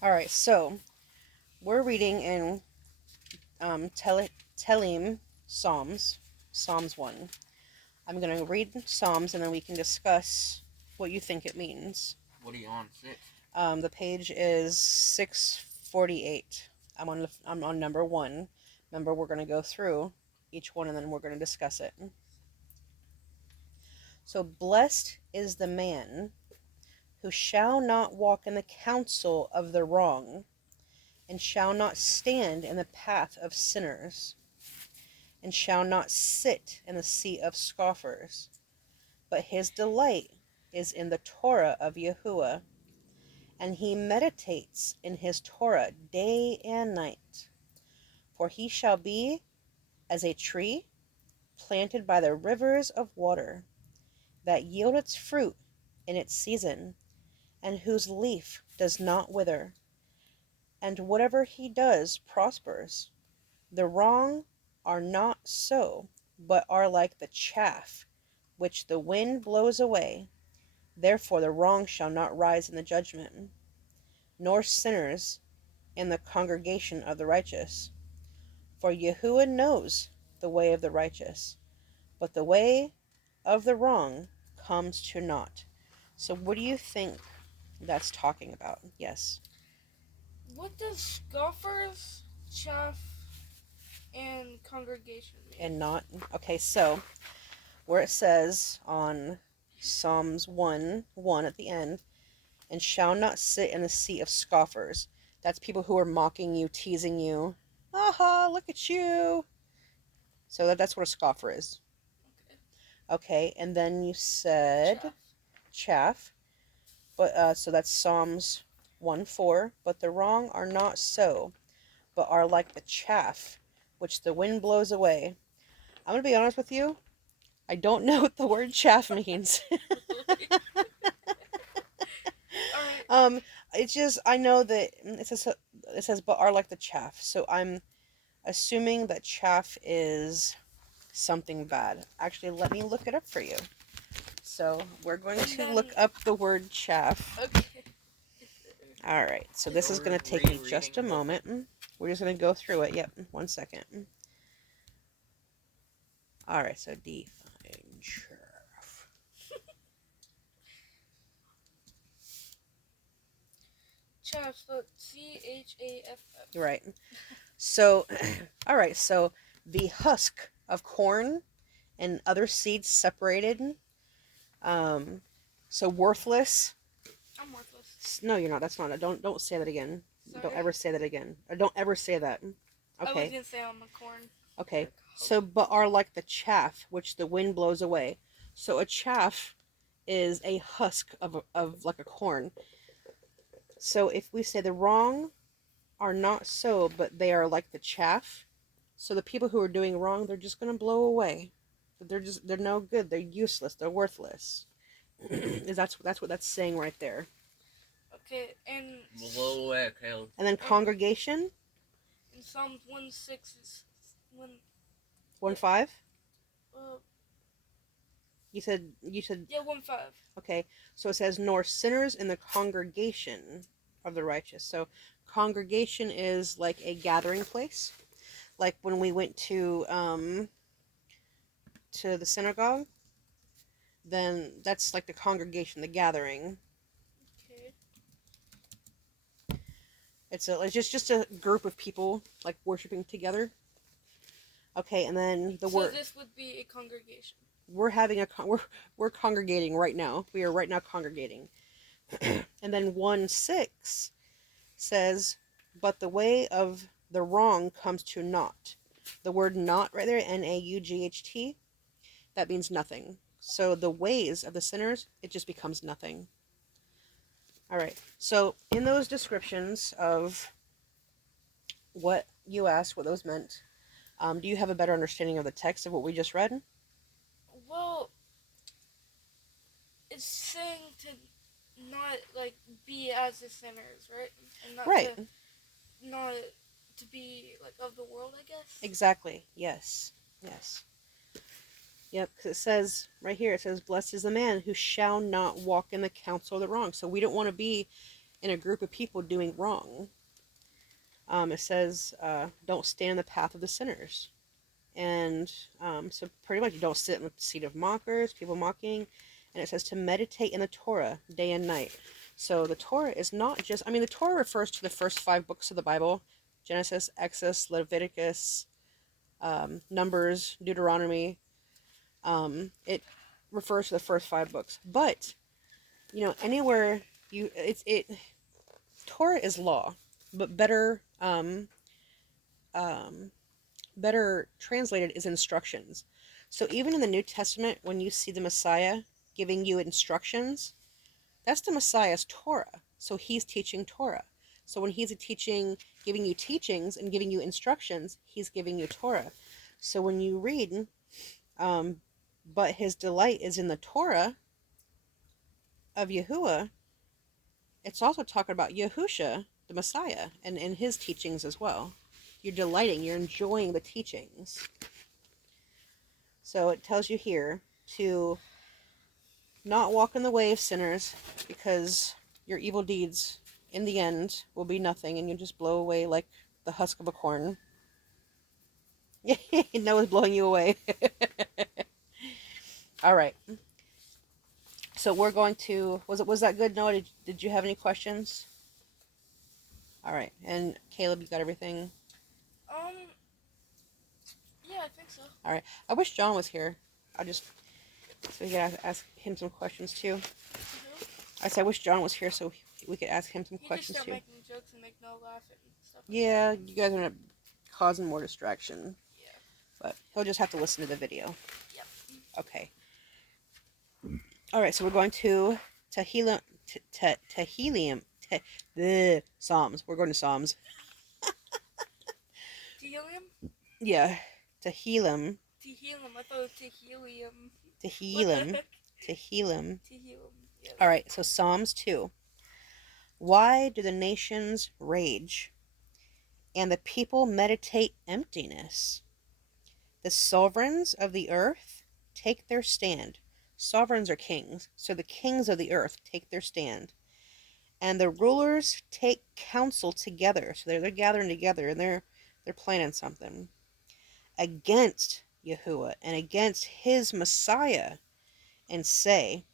All right, so we're reading in Tehillim, Psalms, Psalms 1. I'm going to read Psalms and then we can discuss what you think it means. What are you on? Six? The page is 648. I'm on number 1. Remember, we're going to go through each one and then we're going to discuss it. So, blessed is the man who shall not walk in the counsel of the wrong, and shall not stand in the path of sinners, and shall not sit in the seat of scoffers. But his delight is in the Torah of Yahuwah, and he meditates in his Torah day and night. For he shall be as a tree planted by the rivers of water, that yield its fruit in its season, and whose leaf does not wither. And whatever he does prospers. The wrong are not so, but are like the chaff which the wind blows away. Therefore the wrong shall not rise in the judgment, nor sinners in the congregation of the righteous. For Yahuwah knows the way of the righteous, but the way of the wrong comes to naught. So what do you think that's talking about? Yes. What does scoffers, chaff, and congregation mean? And not? Okay, so where it says on Psalms 1 at the end, and shall not sit in the seat of scoffers. That's people who are mocking you, teasing you. Aha, look at you. So that's what a scoffer is. Okay, and then you said chaff. But so that's Psalms 1:4. But the wrong are not so, but are like the chaff, which the wind blows away. I'm gonna be honest with you. I don't know what the word chaff means. Alright. It's just I know that it says but are like the chaff. So I'm assuming that chaff is something bad. Actually, let me look it up for you. So we're going to look up the word chaff. Okay. All right. So this is going to take me just a moment. We're just going to go through it. Yep. 1 second. All right. So define chaff. Chaff, so CHAFF. Right. So, all right. So the husk of corn and other seeds separated. So worthless. I'm worthless. No, you're not. That's not it. Don't say that again. Sorry. Don't ever say that again. Or don't ever say that. I was Okay. gonna say I'm a corn. Okay. So, but are like the chaff which the wind blows away. So a chaff is a husk of like a corn. So if we say the wrong are not so, but they are like the chaff. So the people who are doing wrong, they're just gonna blow away. They're no good. They're useless. They're worthless. That's what that's saying right there. Okay, and Blow away, Caleb. And then congregation. in Psalms 1:6 is when 1:5. uh You said yeah 1:5. okay. So it says nor sinners in the congregation of the righteous. So congregation is like a gathering place. Like when we went to the synagogue, then that's like the congregation, the gathering. Okay. It's just a group of people like worshiping together. Okay, and then the word. So this would be a congregation. We're having we're congregating right now. We are right now congregating. And then 1:6 says, but the way of the wrong comes to naught. The word not right there, N-A-U-G-H-T, that means nothing. So the ways of the sinners, it just becomes nothing. All right. So in those descriptions of what you asked, what those meant, do you have a better understanding of the text of what we just read? Well, it's saying to not like be as the sinners, right? And not Right. not to be like of the world, I guess. Exactly. Yes. Yes. Yep, because it says right here, it says, blessed is the man who shall not walk in the counsel of the wrong. So we don't want to be in a group of people doing wrong. It says, don't stand in the path of the sinners. And so pretty much you don't sit in the seat of mockers, people mocking. And it says to meditate in the Torah day and night. So the Torah is not just, the Torah refers to the first 5 books of the Bible: Genesis, Exodus, Leviticus, Numbers, Deuteronomy. It refers to the first 5 books. But, anywhere Torah is law, but better translated is instructions. So even in the New Testament, when you see the Messiah giving you instructions, that's the Messiah's Torah. So he's teaching Torah. So when he's giving you teachings and giving you instructions, he's giving you Torah. So when you read, but his delight is in the Torah of Yahuwah, it's also talking about Yahusha, the Messiah, and in his teachings as well. You're delighting, you're enjoying the teachings. So it tells you here to not walk in the way of sinners, because your evil deeds in the end will be nothing and you just blow away like the husk of a corn. Noah's blowing you away. All right. So we're going to, was that good, Noah? Did you have any questions? All right. And Caleb, you got everything? Yeah, I think so. All right. I wish John was here. So we could ask him some questions too. Mm-hmm. I said I wish John was here so we could ask him some questions just too. start making jokes and make Noah laugh and stuff. Yeah, you guys are gonna causing more distraction. Yeah. But he'll just have to listen to the video. Yep. Okay. All right, so we're going to Tehillim. The Psalms. We're going to Psalms. Tehillim? Yeah, Tehillim. Tehillim. I thought it was Tehillim. Tehillim. Tehillim. Tehillim. Yes. All right, so Psalms 2. Why do the nations rage, and the people meditate emptiness? The sovereigns of the earth take their stand. Sovereigns are kings, so the kings of the earth take their stand. And the rulers take counsel together. So they're gathering together and they're planning something against Yahuwah and against his Messiah, and say,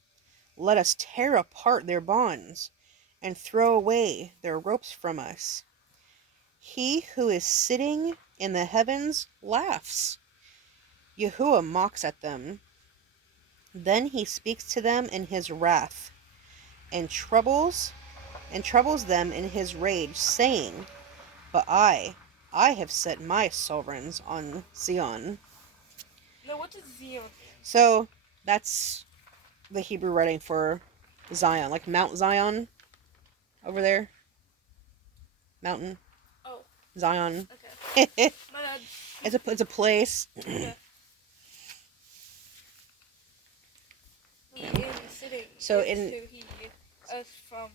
let us tear apart their bonds and throw away their ropes from us. He who is sitting in the heavens laughs. Yahuwah mocks at them. Then he speaks to them in his wrath and troubles them in his rage, saying, but I have set my sovereigns on Zion. No, what does Zion mean? So that's the Hebrew writing for Zion, like Mount Zion over there. Mountain. Oh. Zion. Okay. My bad. It's a place. Okay. In sitting. So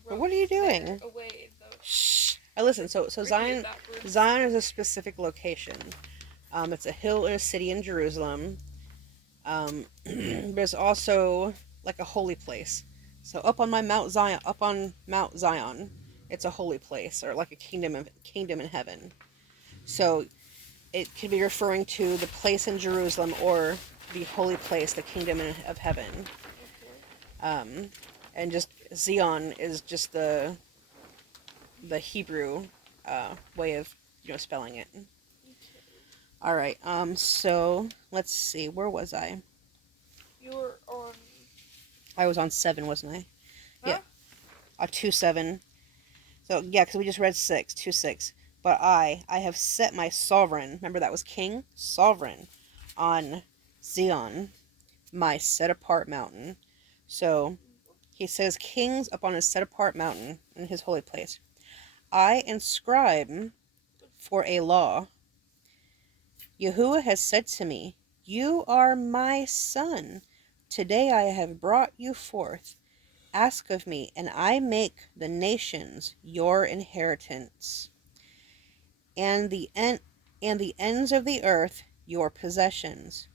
what are you doing? Away, though. Shh. Listen. So Zion is a specific location. It's a hill in a city in Jerusalem. But it's also like a holy place. So up on Mount Zion, it's a holy place, or like a kingdom in heaven. So it could be referring to the place in Jerusalem or the holy place, the kingdom of heaven. Okay. And just Zion is just the Hebrew way of spelling it. Okay. All right. So let's see. Where was I? You were on. I was on 7, wasn't I? Huh? Yeah. 2:7. So yeah, because we just read 6, 2:6. But I have set my sovereign. Remember that was king, sovereign, on Zion, my set apart mountain. So he says kings up on his set apart mountain in his holy place. I inscribe for a law. Yahuwah has said to me, you are my son. Today I have brought you forth. Ask of me, and I make the nations your inheritance, and the ends of the earth your possessions.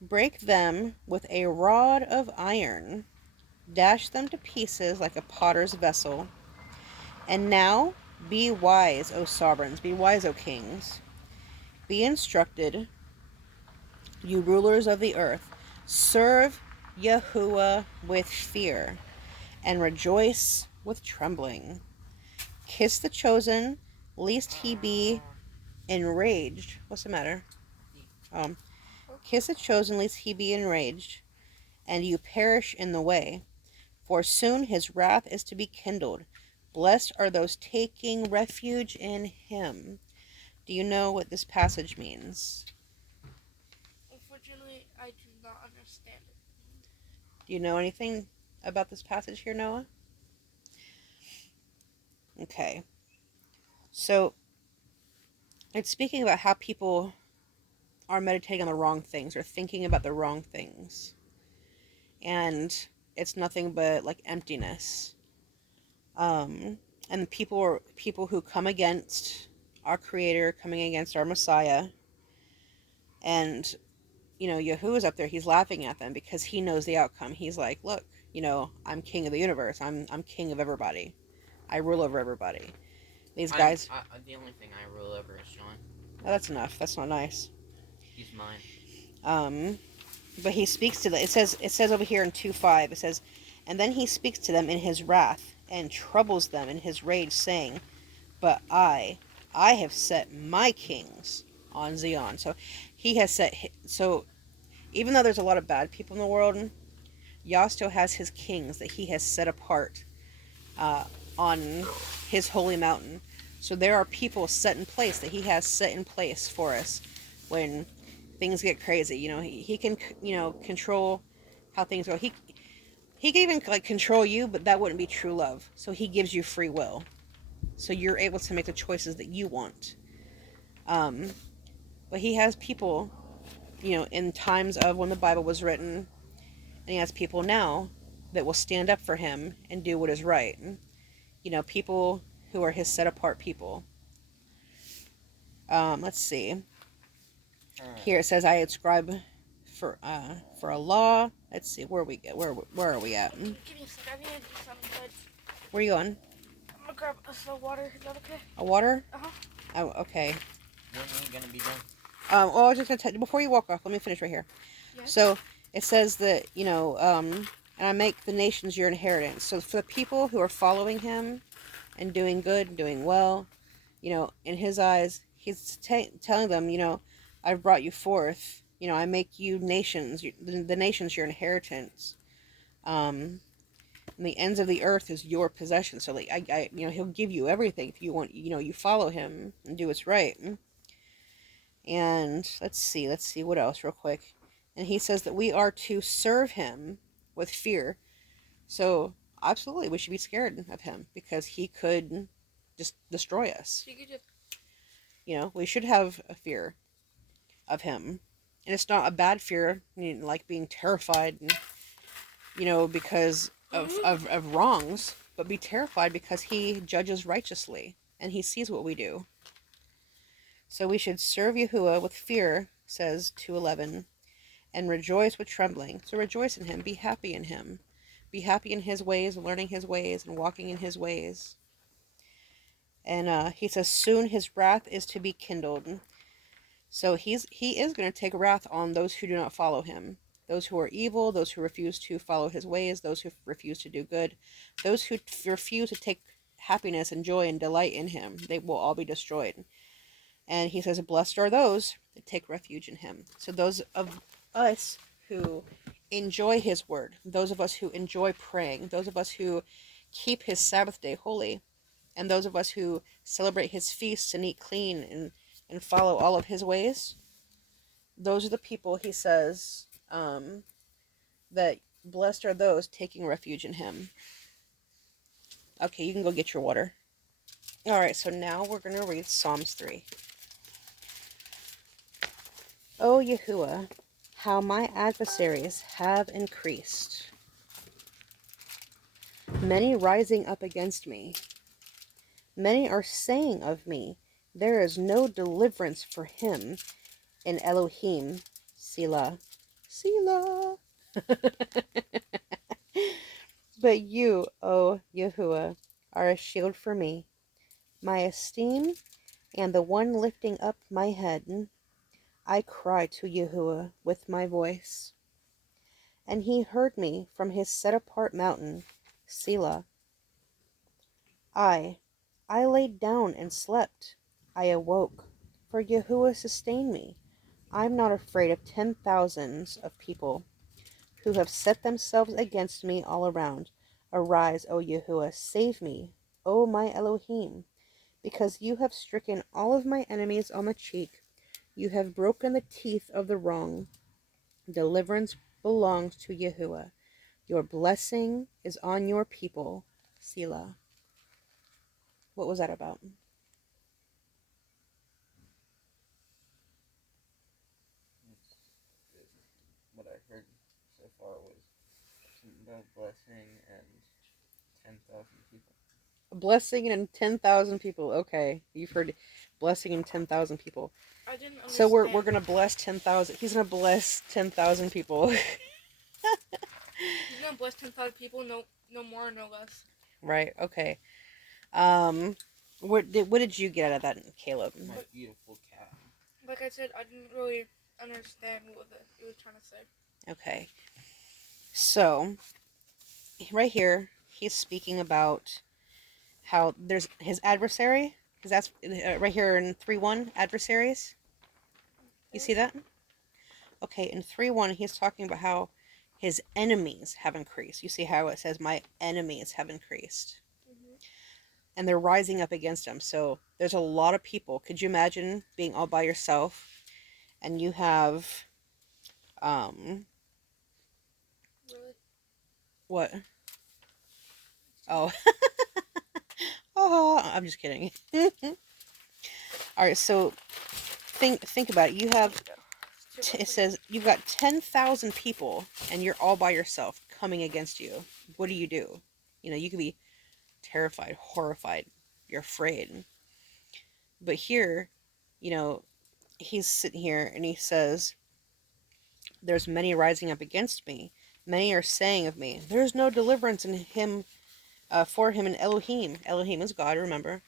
Break them with a rod of iron. Dash them to pieces like a potter's vessel. And now be wise, O sovereigns, be wise, O kings. Be instructed, you rulers of the earth. Serve Yahuwah with fear, and rejoice with trembling. Kiss the chosen, lest he be enraged. What's the matter? Kiss the chosen, lest he be enraged, and you perish in the way. For soon his wrath is to be kindled. Blessed are those taking refuge in him. Do you know what this passage means? Unfortunately, I do not understand it. Do you know anything about this passage here, Noah? Okay. So, it's speaking about how people are meditating on the wrong things or thinking about the wrong things. And it's nothing but like emptiness. And people who come against our Creator, coming against our Messiah, and Yahuwah's up there. He's laughing at them because he knows the outcome. He's like, "Look, I'm king of the universe. I'm king of everybody. I rule over everybody." These guys. The only thing I rule over is Sean. Oh, that's enough. That's not nice. He's mine. But he speaks to them. It says over here in 2:5. It says, "And then he speaks to them in his wrath and troubles them in his rage, saying, But I have set my kings on Zion." So he has set. So even though there's a lot of bad people in the world, Yah still has his kings that he has set apart on his holy mountain. So there are people set in place that he has set in place for us when things get crazy. He can control how things go. He can even like control you, but that wouldn't be true love. So he gives you free will, so you're able to make the choices that you want. But he has people, in times of when the Bible was written, and he has people now that will stand up for him and do what is right. People who are his set apart people. Let's see. Here it says, "I ascribe for a law." Let's see, where are we at? Where are we at? Give me a sec. I need to do something good. Where are you going? I'm gonna grab some water. Is that okay? A water? Uh-huh. Oh, okay. When are you gonna be done? Well, I was just gonna tell you before you walk off. Let me finish right here. Yes. So it says that and I make the nations your inheritance. So for the people who are following him and doing good, and doing well, in his eyes, he's telling them, I've brought you forth. I make you nations, the nations your inheritance. And the ends of the earth is your possession. So like he'll give you everything if you want. You follow him and do what's right. And let's see what else real quick. And he says that we are to serve him with fear. So absolutely, we should be scared of him because he could just destroy us. So you could just... We should have a fear of him. And it's not a bad fear, like being terrified, because of wrongs, but be terrified because he judges righteously and he sees what we do. So we should serve Yahuwah with fear, says 2:11, and rejoice with trembling. So rejoice in him, be happy in him. Be happy in his ways, learning his ways, and walking in his ways. And he says, soon his wrath is to be kindled. So he is going to take wrath on those who do not follow him. Those who are evil, those who refuse to follow his ways, those who refuse to do good, those who refuse to take happiness and joy and delight in him, they will all be destroyed. And he says, blessed are those that take refuge in him. So those of us who enjoy his word, those of us who enjoy praying, those of us who keep his Sabbath day holy, and those of us who celebrate his feasts and eat clean and follow all of his ways, those are the people, he says, that blessed are those taking refuge in him. Okay, you can go get your water. Alright, so now we're going to read Psalms 3. O Yahuwah, how my adversaries have increased, many rising up against me. Many are saying of me, there is no deliverance for him in Elohim, Selah. Selah. But you, O Yahuwah, are a shield for me, my esteem, and the one lifting up my head. I cried to Yahuwah with my voice, and he heard me from his set-apart mountain, Selah. I laid down and slept. I awoke, for Yahuwah sustained me. I'm not afraid of 10,000s of people who have set themselves against me all around. Arise, O Yahuwah, save me, O my Elohim, because you have stricken all of my enemies on the cheek. You have broken the teeth of the wrong. Deliverance belongs to Yahuwah. Your blessing is on your people. Selah. What was that about? What I heard so far was something about blessing and 10,000 people. A blessing and 10,000 people. Okay, you've heard blessing and 10,000 people. I didn't understand. So we're gonna bless 10,000. He's gonna bless 10,000 people. He's gonna bless 10,000 people, no more, no less. Right. Okay. What did you get out of that, Caleb? My beautiful cat. Like I said, I didn't really understand what it was trying to say. Okay. So, right here, he's speaking about how there's his adversary. Because that's right here in 3:1, adversaries. You see that? Okay, in 3:1, he's talking about how his enemies have increased. You see how it says, my enemies have increased. And they're rising up against him. So there's a lot of people. Could you imagine being all by yourself and you have Really? what? Oh. Oh, I'm just kidding. All right, so think about it. You have it says you've got 10,000 people and you're all by yourself coming against you. What do? You know, you could be terrified, horrified, you're afraid. But here, you know, he's sitting here and he says, there's many rising up against me. Many are saying of me, there's no deliverance in him, for him in Elohim. Elohim is God, remember?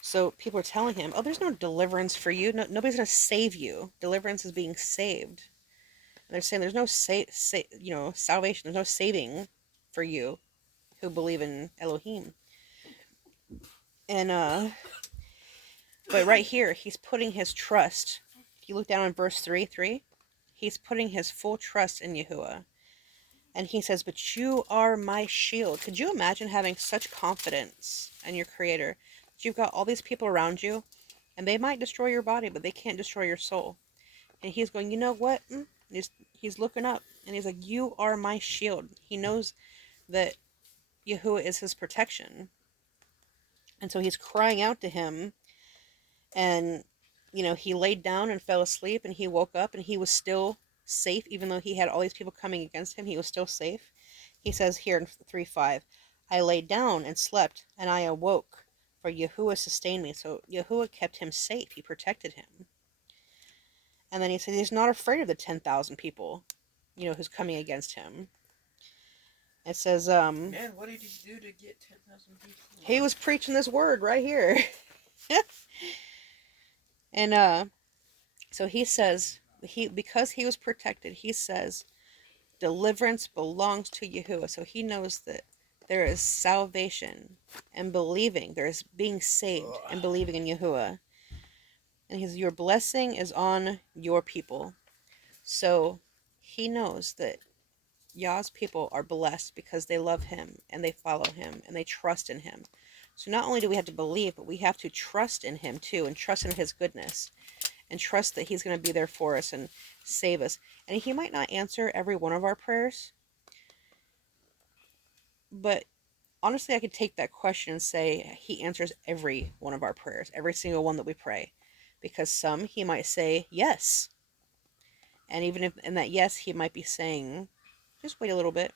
So people are telling him, oh, there's no deliverance for you. No, nobody's going to save you. Deliverance is being saved. And they're saying there's no salvation. There's no saving for you who believe in Elohim. And but right here, he's putting his trust. If you look down in verse 3, he's putting his full trust in Yahuwah. And he says, but you are my shield. Could you imagine having such confidence in your Creator? That you've got all these people around you, and they might destroy your body, but they can't destroy your soul. And he's going, you know what? He's looking up, and he's like, you are my shield. He knows that Yahuwah is his protection. And so he's crying out to him, and, you know, he laid down and fell asleep, and he woke up, and he was still safe. Even though he had all these people coming against him, he was still safe. He says here in 3:5, I laid down and slept, and I awoke, for Yahuwah sustained me. So Yahuwah kept him safe. He protected him. And then he said he's not afraid of the 10,000 people, you know, who's coming against him. It says, Man, what did he do to get 10,000 people? He was preaching this word right here. And so he says, because he was protected, he says, deliverance belongs to Yahuwah. So he knows that there is salvation and believing. There is being saved and believing in Yahuwah. And he says, your blessing is on your people. So he knows that Yah's people are blessed because they love him and they follow him and they trust in him. So not only do we have to believe, but we have to trust in him too, and trust in his goodness, and trust that he's going to be there for us and save us. And he might not answer every one of our prayers, but honestly, I could take that question and say he answers every one of our prayers, every single one that we pray. Because some he might say yes. And even if in that yes, he might be saying, just wait a little bit.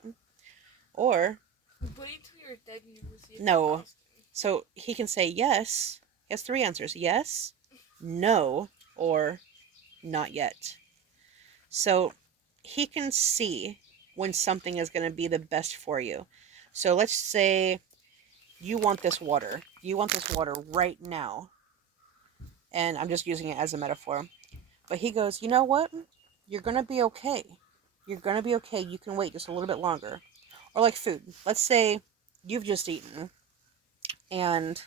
Or, wait until you're dead and you receive no. the So he can say yes. He has 3 answers. Yes, no, or not yet. So he can see when something is going to be the best for you. So let's say you want this water. You want this water right now. And I'm just using it as a metaphor. But he goes, you know what? You're going to be okay. You're going to be okay. You can wait just a little bit longer. Or like food. Let's say you've just eaten and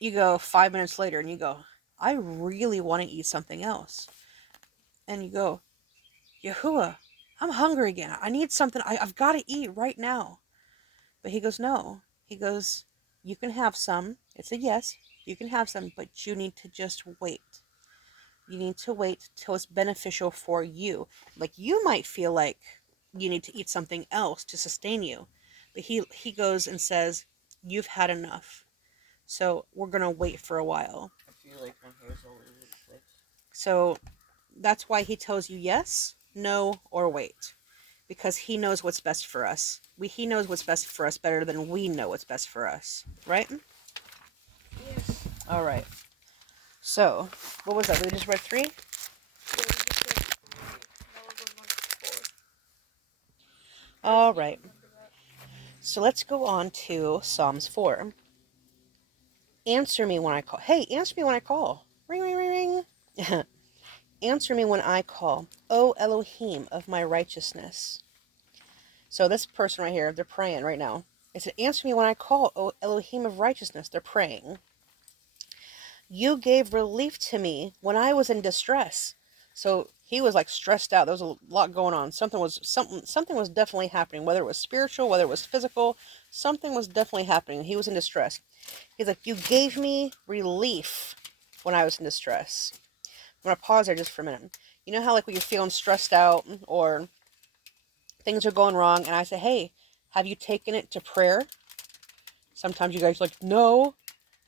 you go 5 minutes later and you go, I really want to eat something else. And you go, Yahuwah, I'm hungry again. I need something. I've got to eat right now. But he goes, no. He goes, you can have some. It's a yes. You can have some, but you need to just wait. You need to wait till it's beneficial for you. Like you might feel like you need to eat something else to sustain you. But he goes and says, you've had enough. So we're going to wait for a while. I feel like my hair's all over the place. So that's why he tells you yes, no, or wait. Because he knows what's best for us. He knows what's best for us better than we know what's best for us. Right? Yes. All right. So, what was that? We just read 3? Yeah, we just read 3. Now we're going on to 4. All I just right. remember that. So let's go on to Psalms 4. Answer me when I call. Hey, answer me when I call. Ring, ring, ring, ring. Answer me when I call. O Elohim of my righteousness. So this person right here, they're praying right now. It said, answer me when I call, O Elohim of righteousness. They're praying. You gave relief to me when I was in distress. So he was like stressed out. There was a lot going on. Something was definitely happening, whether it was spiritual, whether it was physical, something was definitely happening. He was in distress. He's like, you gave me relief when I was in distress. I'm going to pause there just for a minute. You know how like when you're feeling stressed out or things are going wrong and I say, hey, have you taken it to prayer? Sometimes you guys are like, no.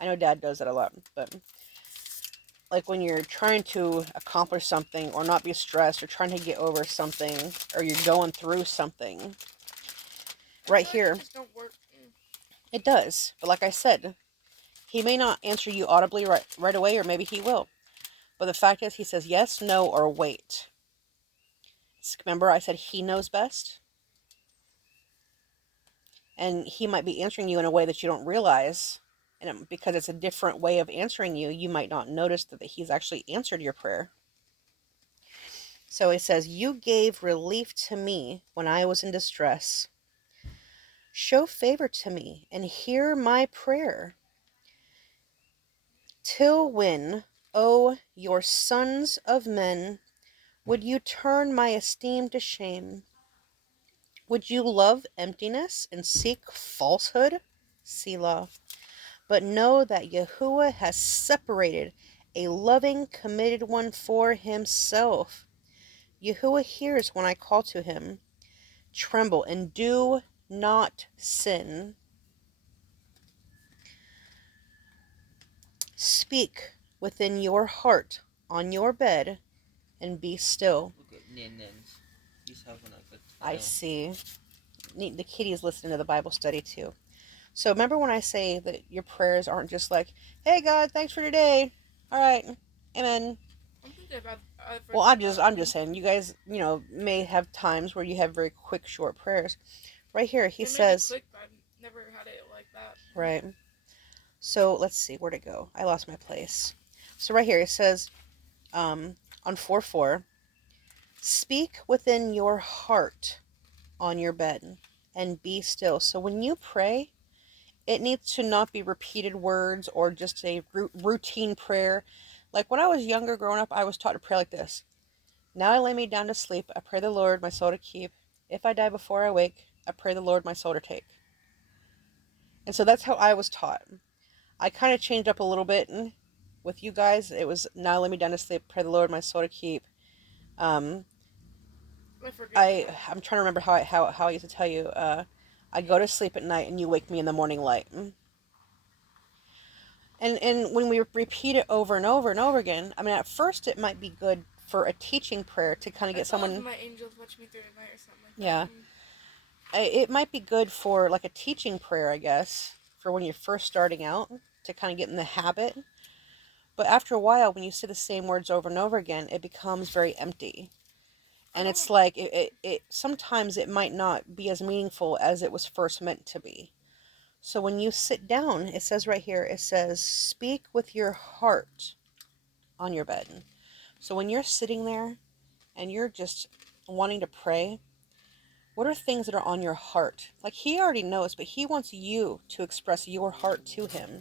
I know Dad does that a lot, but like when you're trying to accomplish something or not be stressed or trying to get over something or you're going through something, right here, It just don't work. it does. But like I said, he may not answer you audibly right away, or maybe he will. But the fact is, he says yes, no, or wait. Remember, I said he knows best? And he might be answering you in a way that you don't realize. And because it's a different way of answering you, you might not notice that he's actually answered your prayer. So it says, you gave relief to me when I was in distress. Show favor to me and hear my prayer. Till when, O your sons of men, would you turn my esteem to shame? Would you love emptiness and seek falsehood? Selah. But know that Yahuwah has separated a loving, committed one for himself. Yahuwah hears when I call to him. Tremble and do not sin. Speak within your heart on your bed and be still. Look at Nins. He's having a good time. I see. The kitty's listening to the Bible study too. So remember when I say that your prayers aren't just like, hey God, thanks for today. All right, amen. I'm thinking about. Well, I'm just saying, you guys, may have times where you have very quick, short prayers. Right here, he says, quick, but I've never had it like that. right. So let's see, where'd it go? I lost my place. So right here, it says, on 4:4, speak within your heart on your bed and be still. So when you pray, it needs to not be repeated words or just a routine prayer. Like when I was younger growing up, I was taught to pray like this. Now I lay me down to sleep. I pray the Lord my soul to keep. If I die before I wake, I pray the Lord my soul to take. And so that's how I was taught. I kind of changed up a little bit with you guys. It was now I lay me down to sleep. Pray the Lord my soul to keep. I'm trying to remember how I used to tell you. I go to sleep at night and you wake me in the morning light. And when we repeat it over and over and over again, I mean, at first it might be good for a teaching prayer to kind of get someone. My angels watch me through the night or something like Yeah. that. It might be good for like a teaching prayer, I guess, for when you're first starting out to kind of get in the habit. But after a while, when you say the same words over and over again, it becomes very empty. And it's like it sometimes it might not be as meaningful as it was first meant to be. So when you sit down, it says right here, it says, speak with your heart on your bed. So when you're sitting there and you're just wanting to pray, what are things that are on your heart? Like, he already knows, but he wants you to express your heart to him.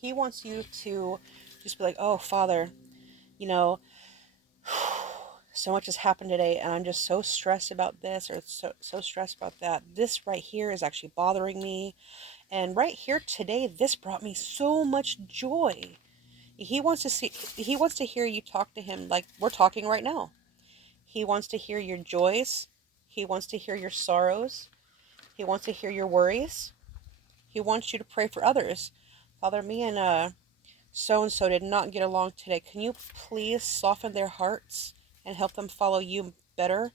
He wants you to just be like, oh, Father, you know, so much has happened today and I'm just so stressed about this, or so stressed about that. This right here is actually bothering me. And right here today, this brought me so much joy. He wants to hear you talk to him like we're talking right now. He wants to hear your joys. He wants to hear your sorrows. He wants to hear your worries. He wants you to pray for others. Father, me and so and so did not get along today. Can you please soften their hearts and help them follow you better,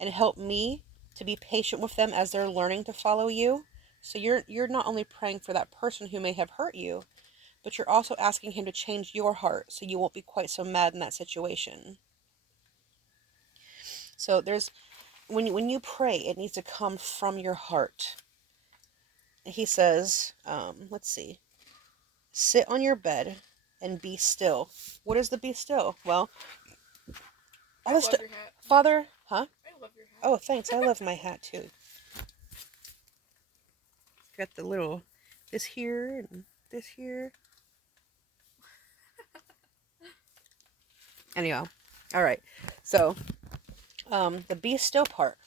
and help me to be patient with them as they're learning to follow you? So you're not only praying for that person who may have hurt you, but you're also asking him to change your heart so you won't be quite so mad in that situation. So there's when you pray, it needs to come from your heart. He says, let's see, sit on your bed and be still. What is the be still? Well, I love your hat. Father, huh? I love your hat. Oh, thanks. I love my hat too. Got the little this here and this here. Anyhow, all right. So, the be still part.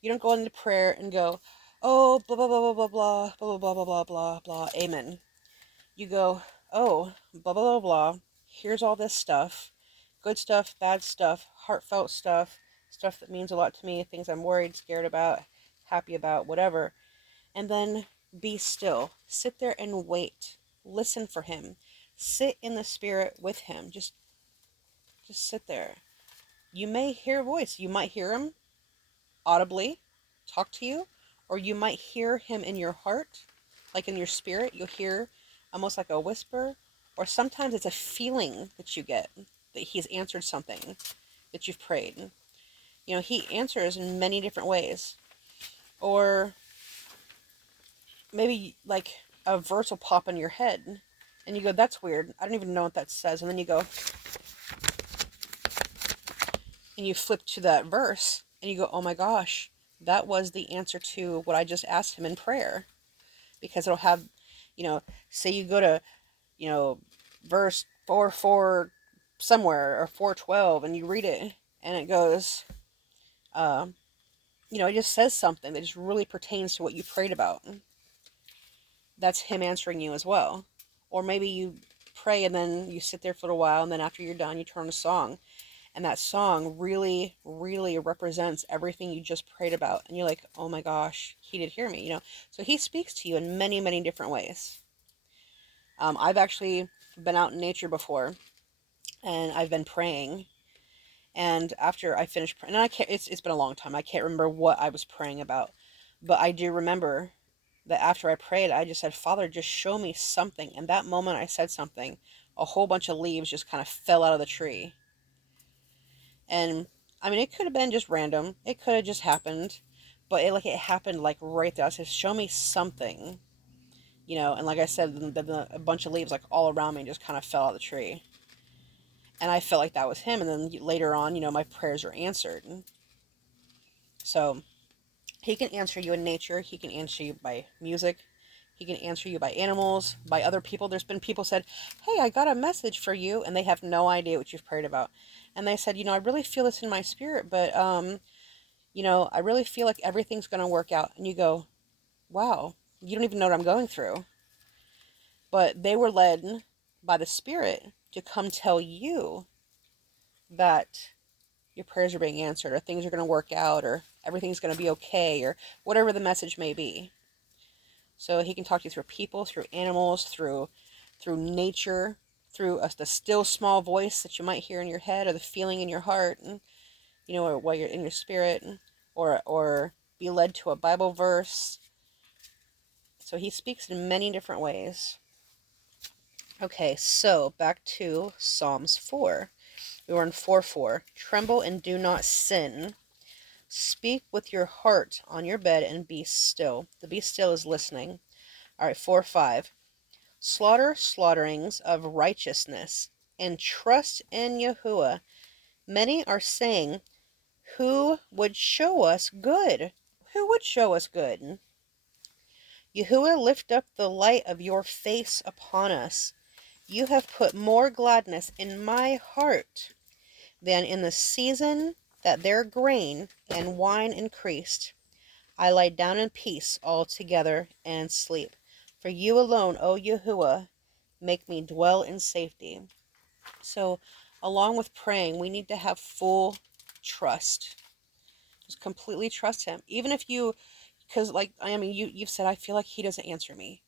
You don't go into prayer and go, oh, blah blah blah blah blah blah blah blah blah blah blah blah. Amen. You go, oh, blah blah blah blah. Here's all this stuff, good stuff, bad stuff, heartfelt stuff, stuff that means a lot to me, things I'm worried, scared about, happy about, whatever. And then be still. Sit there and wait. Listen for him. Sit in the spirit with him. Just sit there. You may hear a voice. You might hear him audibly talk to you, or you might hear him in your heart, like in your spirit. You'll hear almost like a whisper, or sometimes it's a feeling that you get that he's answered something that you've prayed. You know, he answers in many different ways. Or maybe like a verse will pop in your head and you go, that's weird, I don't even know what that says. And then you go and you flip to that verse and you go, oh my gosh, that was the answer to what I just asked him in prayer. Because it'll have, you know, say you go to, you know, verse 4:4 somewhere, or 4:12, and you read it and it goes, you know, it just says something that just really pertains to what you prayed about. That's him answering you as well. Or maybe you pray and then you sit there for a little while, and then after you're done, you turn on a song, and that song really, really represents everything you just prayed about. And you're like, oh my gosh, he did hear me, you know. So he speaks to you in many, many different ways. I've actually been out in nature before, and I've been praying. And after I finished praying, and I can't, it's been a long time. I can't remember what I was praying about. But I do remember that after I prayed, I just said, Father, just show me something. And that moment I said something, a whole bunch of leaves just kind of fell out of the tree. And I mean, it could have been just random. It could have just happened. But it happened like right there. I said, show me something. You know, and like I said, a bunch of leaves like all around me just kind of fell out of the tree. And I felt like that was him. And then later on, you know, my prayers are answered. So he can answer you in nature. He can answer you by music. He can answer you by animals, by other people. There's been people said, hey, I got a message for you. And they have no idea what you've prayed about. And they said, you know, I really feel this in my spirit, but, you know, I really feel like everything's going to work out. And you go, wow, you don't even know what I'm going through. But they were led by the Spirit to come tell you that your prayers are being answered, or things are going to work out, or everything's going to be okay, or whatever the message may be. So he can talk to you through people, through animals, through nature, through the still small voice that you might hear in your head, or the feeling in your heart, and, you know, or while you're in your spirit, or be led to a Bible verse. So he speaks in many different ways. Okay, so back to Psalms 4. We were in 4:4. Tremble and do not sin. Speak with your heart on your bed and be still. The be still is listening. All right, 4:5. Slaughter slaughterings of righteousness and trust in Yahuwah. Many are saying, who would show us good? Who would show us good? Yahuwah, lift up the light of your face upon us. You have put more gladness in my heart than in the season that their grain and wine increased. I lie down in peace altogether and sleep. For you alone, O Yahuwah, make me dwell in safety. So, along with praying, we need to have full trust. Just completely trust him. Even if you, because like, I mean, you've said, I feel like he doesn't answer me.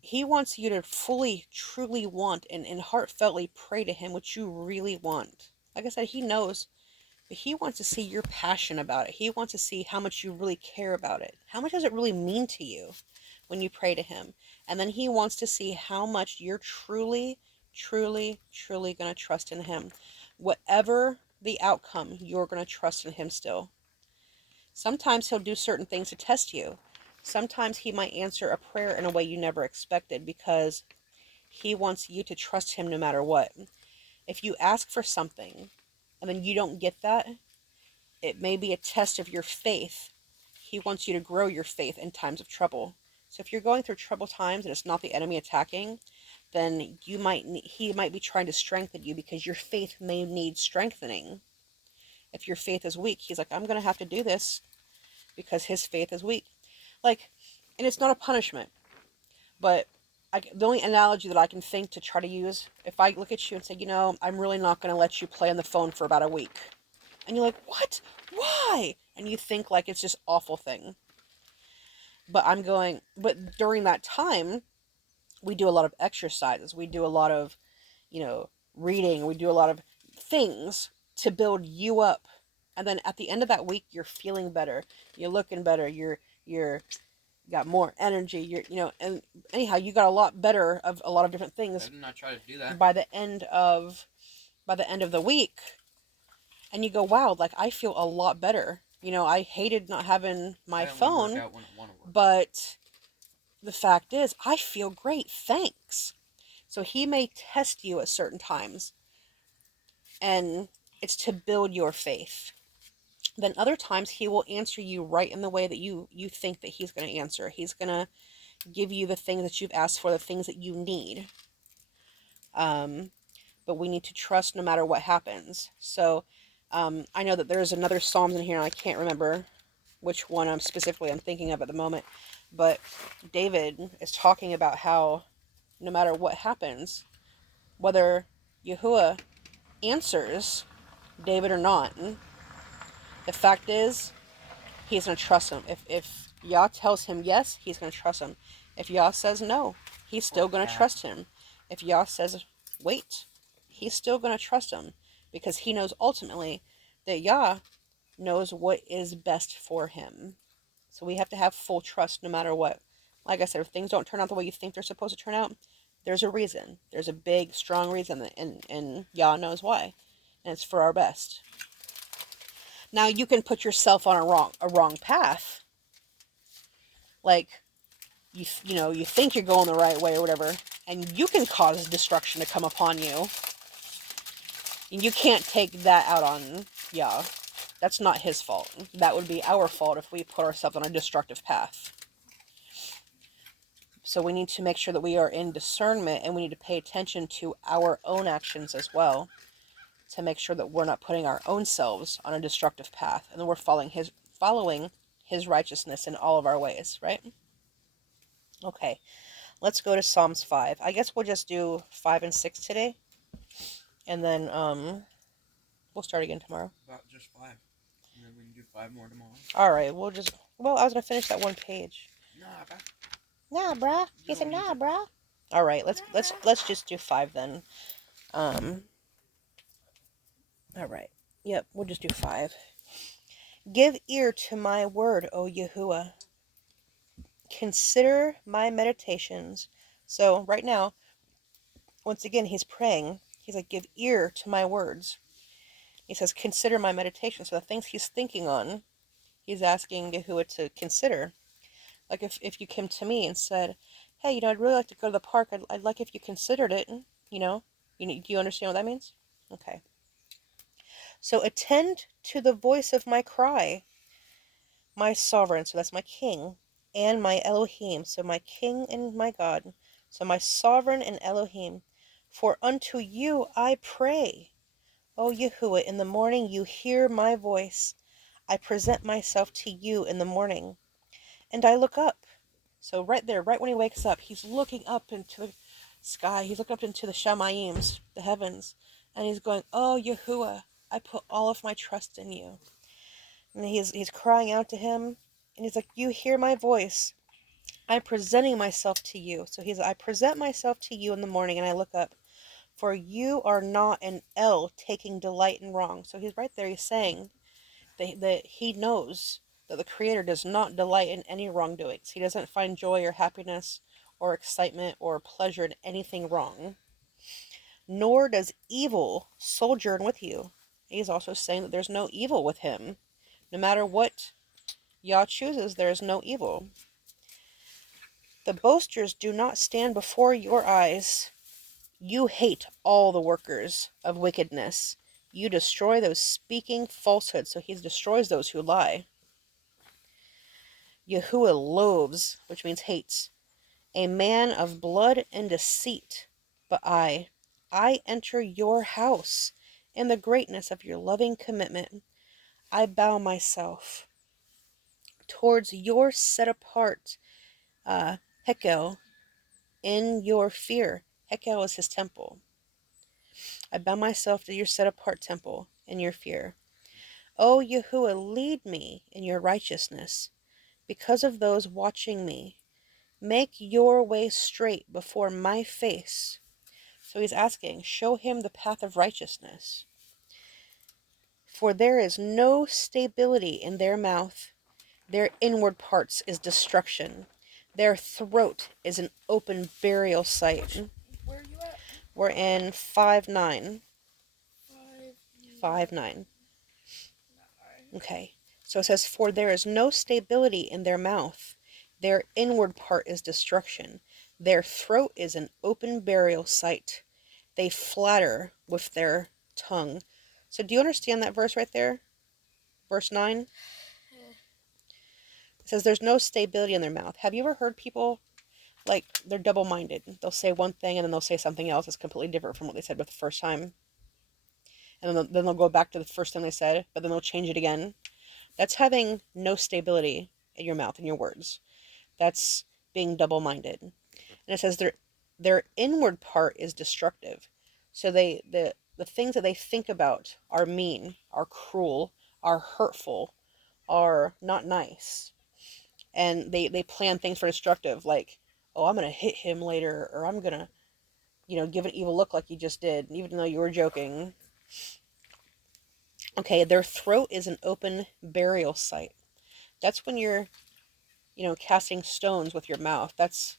He wants you to fully, truly want and heartfeltly pray to him what you really want. Like I said, he knows, but he wants to see your passion about it. He wants to see how much you really care about it. How much does it really mean to you when you pray to him? And then he wants to see how much you're truly, truly, truly going to trust in him. Whatever the outcome, you're going to trust in him still. Sometimes he'll do certain things to test you. Sometimes he might answer a prayer in a way you never expected because he wants you to trust him no matter what. If you ask for something and then you don't get that, it may be a test of your faith. He wants you to grow your faith in times of trouble. So if you're going through troubled times and it's not the enemy attacking, then he might be trying to strengthen you because your faith may need strengthening. If your faith is weak, he's like, I'm going to have to do this because his faith is weak. Like, and it's not a punishment, but the only analogy that I can think to try to use, if I look at you and say, I'm really not going to let you play on the phone for about a week. And you're like, what? Why? And you think like it's just awful thing. But during that time, we do a lot of exercises. We do a lot of, reading. We do a lot of things to build you up. And then at the end of that week, you're feeling better. You're looking better. You're got more energy. And anyhow, you got a lot better of a lot of different things. I did not try to do that. By the end of the week, and you go, wow, like I feel a lot better. I hated not having my phone, but the fact is, I feel great. Thanks. So he may test you at certain times, and it's to build your faith. Then other times he will answer you right in the way that you think that he's going to answer. He's going to give you the things that you've asked for, the things that you need. But we need to trust no matter what happens. So I know that there's another Psalms in here, and I can't remember which one I'm thinking of at the moment. But David is talking about how no matter what happens, whether Yahuwah answers David or not, the fact is, he's going to trust him. If Yah tells him yes, he's going to trust him. If Yah says no, he's still going to trust him. If Yah says wait, he's still going to trust him because he knows ultimately that Yah knows what is best for him. So we have to have full trust no matter what. Like I said, if things don't turn out the way you think they're supposed to turn out, there's a reason. There's a big, strong reason, and Yah knows why. And it's for our best. Now, you can put yourself on a wrong path. Like, you think you're going the right way or whatever, and you can cause destruction to come upon you. And you can't take that out on Yah. That's not his fault. That would be our fault if we put ourselves on a destructive path. So we need to make sure that we are in discernment, and we need to pay attention to our own actions as well, to make sure that we're not putting our own selves on a destructive path, and then we're following his righteousness in all of our ways, right? Okay, let's go to Psalms 5. I guess we'll just do 5 and 6 today, and then we'll start again tomorrow. About just 5. And then we can do 5 more tomorrow. All right, I was gonna finish that one page. Nah, bruh. He said, nah, bruh. All right, let's just do 5 then. All right. Yep, we'll just do 5. Give ear to my word, O Yahuwah. Consider my meditations. So right now, once again, he's praying. He's like, give ear to my words. He says, consider my meditations. So the things he's thinking on, he's asking Yahuwah to consider. Like if you came to me and said, hey, I'd really like to go to the park. I'd like if you considered it, you know. Do you understand what that means? Okay. So attend to the voice of my cry, my sovereign, so that's my king, and my Elohim, so my king and my God, so my sovereign and Elohim. For unto you I pray. O Yahuwah, in the morning you hear my voice. I present myself to you in the morning, and I look up. So right there, right when he wakes up, he's looking up into the sky. He's looking up into the Shamayims, the heavens, and he's going, oh Yahuwah, I put all of my trust in you. And he's crying out to him, and he's like, you hear my voice. I'm presenting myself to you. So I present myself to you in the morning, and I look up. For you are not an El taking delight in wrong. So he's right there. He's saying that he knows that the Creator does not delight in any wrongdoings. He doesn't find joy or happiness or excitement or pleasure in anything wrong. Nor does evil sojourn with you. He's also saying that there's no evil with him. No matter what Yah chooses, there is no evil. The boasters do not stand before your eyes. You hate all the workers of wickedness. You destroy those speaking falsehood. So he destroys those who lie. Yahuwah loathes, which means hates, a man of blood and deceit. But I enter your house in the greatness of your loving commitment. I bow myself towards your set apart Hekel in your fear. Hekel is his temple. I bow myself to your set apart temple in your fear. O Yahuwah, lead me in your righteousness because of those watching me. Make your way straight before my face. So he's asking, show him the path of righteousness. For there is no stability in their mouth. Their inward parts is destruction. Their throat is an open burial site. Where are you at? We're in 5:9. 5. 5:9. Alright. Okay. So it says, for there is no stability in their mouth. Their inward part is destruction. Their throat is an open burial site. They flatter with their tongue. So do you understand that verse right there? Verse 9? It says there's no stability in their mouth. Have you ever heard people, like, they're double-minded? They'll say one thing and then they'll say something else that's completely different from what they said the first time. And then they'll go back to the first thing they said, but then they'll change it again. That's having no stability in your mouth, in your words. That's being double-minded. And it says their inward part is destructive. So the things that they think about are mean, are cruel, are hurtful, are not nice. And they plan things for destructive, like, oh, I'm going to hit him later, or I'm going to, give an evil look like you just did, even though you were joking. Okay, their throat is an open burial site. That's when you're, casting stones with your mouth. That's,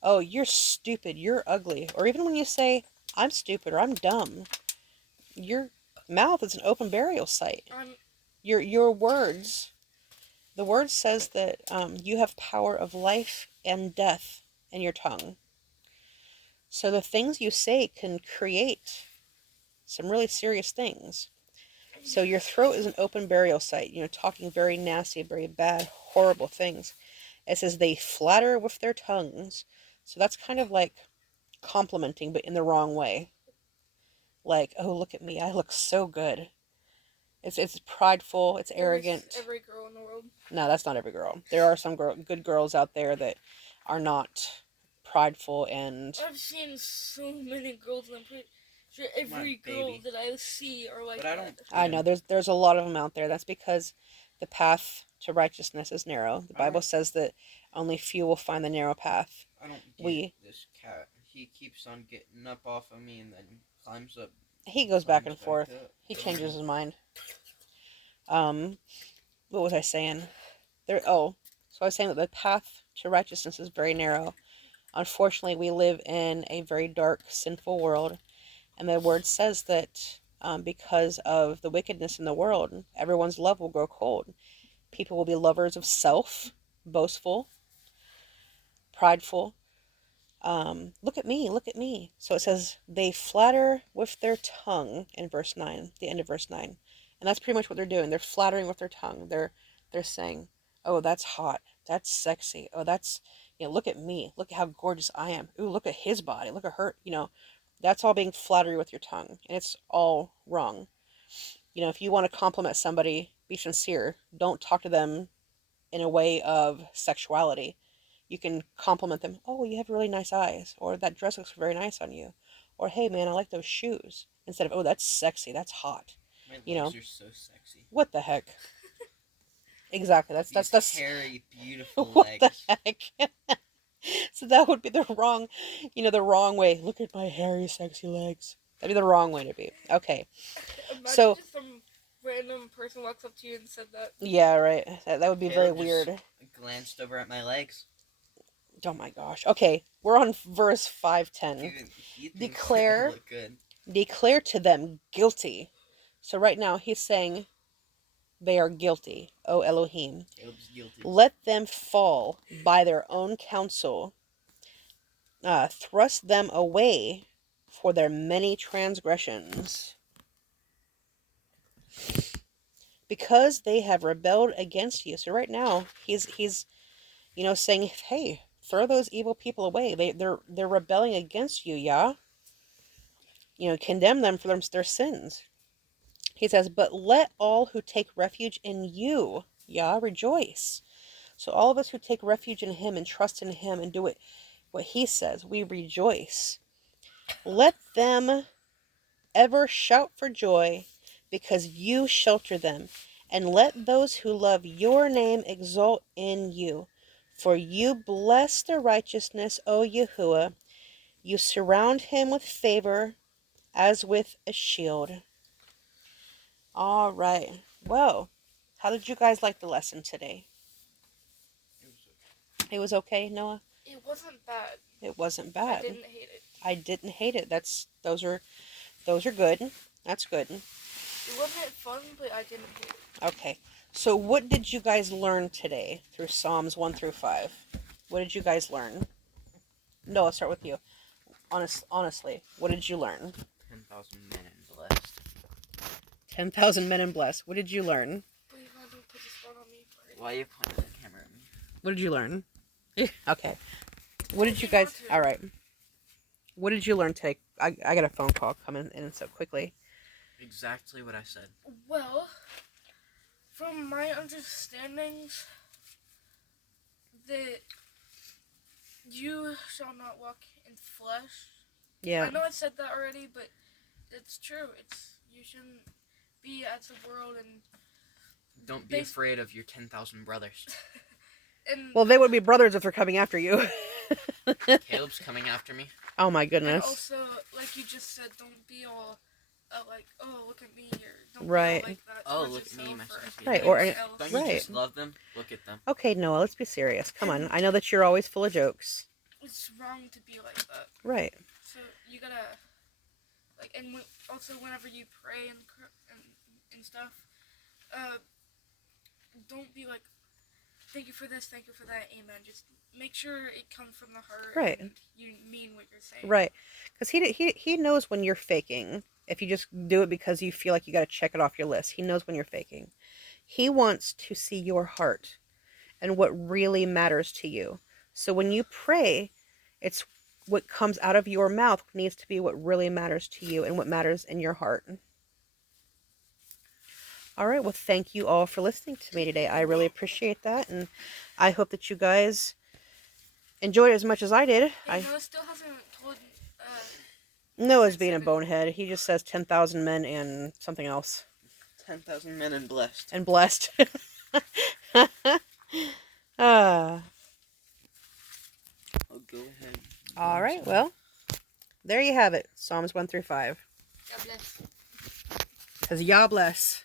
oh, you're stupid, you're ugly. Or even when you say, I'm stupid or I'm dumb, your mouth is an open burial site. Your words, the word says that you have power of life and death in your tongue. So the things you say can create some really serious things. So your throat is an open burial site, talking very nasty, very bad, horrible things. It says they flatter with their tongues. So that's kind of like complimenting, but in the wrong way. Like, oh, look at me, I look so good. It's prideful, it's arrogant. Every girl in the world. No, that's not every girl. There are some good girls out there that are not prideful and... I've seen so many girls, and I'm pretty sure every girl that I see are like that. I know, there's a lot of them out there. That's because the path to righteousness is narrow. The Bible says that only few will find the narrow path. I don't get this cat. He keeps on getting up off of me and then climbs up. He goes back and forth. He changes his mind. What was I saying? So I was saying that the path to righteousness is very narrow. Unfortunately, we live in a very dark, sinful world, and the word says that because of the wickedness in the world, everyone's love will grow cold. People will be lovers of self, boastful, prideful. Look at me, look at me. So it says they flatter with their tongue in verse 9, the end of verse 9. And that's pretty much what they're doing. They're flattering with their tongue. They're saying, "Oh, that's hot. That's sexy. Oh, that's, look at me. Look at how gorgeous I am. Ooh, look at his body. Look at her." That's all being flattery with your tongue, and it's all wrong. If you want to compliment somebody, be sincere. Don't talk to them in a way of sexuality. You can compliment them. "Oh, you have really nice eyes," or "That dress looks very nice on you," or "Hey, man, I like those shoes," instead of, "Oh, that's sexy. That's hot." My You know, legs are so sexy. what the heck? Exactly. That's hairy, beautiful what legs. the heck. So that would be the wrong way. "Look at my hairy, sexy legs." That'd be the wrong way to be. Okay. Imagine So just some random person walks up to you and said that. yeah, right. That would be very Caleb just weird. glanced over at my legs. Oh my gosh. Okay, we're on verse 5:10. Even he thinks Declare- they look good. Declare to them guilty. So right now he's saying they are guilty. O Elohim. Caleb's guilty. Let them fall by their own counsel. Thrust them away for their many transgressions. Because they have rebelled against you. So right now he's saying, "Hey, throw those evil people away. They're rebelling against you, yeah. Condemn them for their sins." He says, "But let all who take refuge in you, yeah, rejoice." So all of us who take refuge in him and trust in him and do what he says, we rejoice. "Let them ever shout for joy because you shelter them, and let those who love your name exult in you. For you bless their righteousness, O Yahuwah. You surround him with favor as with a shield." All right. Well, how did you guys like the lesson today? It was okay, Noah? It wasn't bad. It wasn't bad. I didn't hate it. I didn't hate it. Those are good. That's good. It wasn't fun, but I didn't hate it. Okay. So what did you guys learn today through Psalms 1 through 5? What did you guys learn? Noah, start with you. Honestly, what did you learn? 10,000 men and blessed. 10,000 men and blessed. What did you learn? Please, don't put the spot on me. Why are you pointing the camera at me? What did you learn? Okay. What did you guys... All right. What did you learn today? I got a phone call coming in so quickly. Exactly what I said. Well, from my understandings, that you shall not walk in flesh. Yeah. I know I said that already, but it's true. You shouldn't be as the world and Don't be afraid of your 10,000 brothers. and Well, they would be brothers if they're coming after you. Caleb's coming after me. Oh my and goodness. also, like you just said, don't be all like, "Oh, look at me," or don't Right. be all like that. Oh, towards look at me, yourself my or sexy Right, legs. or- anyone else. Don't you Right. just love them? Look at them. Okay, Noah, let's be serious. Come on. I know that you're always full of jokes. It's wrong to be like that. Right. So you gotta and also whenever you pray and stuff, don't be like, "Thank you for this, thank you for that, amen." Just make sure it comes from the heart. Right. And you mean what you're saying. Right. Because he knows when you're faking. If you just do it because you feel like you got to check it off your list. He knows when you're faking. He wants to see your heart and what really matters to you. So when you pray, it's what comes out of your mouth needs to be what really matters to you and what matters in your heart. All right. Well, thank you all for listening to me today. I really appreciate that. And I hope that you guys enjoyed it as much as I did. Noah still hasn't told. Noah's being a bonehead. He just says 10,000 men and something else. 10,000 men and blessed. And blessed. I'll go ahead. All right. Well, there you have it. Psalms 1 through 5. God bless. Because Yah bless.